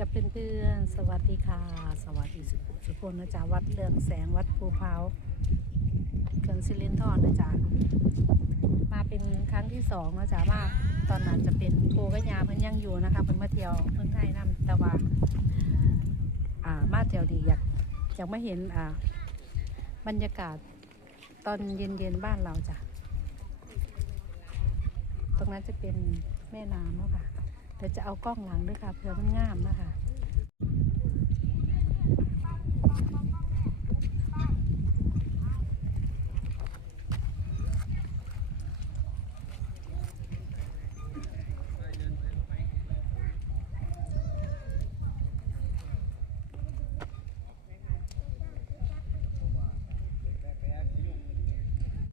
จะเป็นเพื่อนสวัสดีค่ะสวัสดีสุพลนะจ๊ะวัดเรืองแสงวัดภูเผาเขื่อนสิรินธรนะจ๊ะมาเป็นครั้งที่2นะจ๊ะมาตอนนั้นจะเป็นปูกระยาเพิ่นยังอยู่นะคะเพิ่นมาเที่ยวเพิ่นไทยนำแต่ว่ามาเที่ยวดีอยากมาเห็นบรรยากาศตอนเย็นบ้านเราจ้ะตรงนั้นจะเป็นแม่น้ำเนาะค่ะเดี๋ยวจะเอากล้องหลังด้วยค่ะเพื่อมันงามนะคะ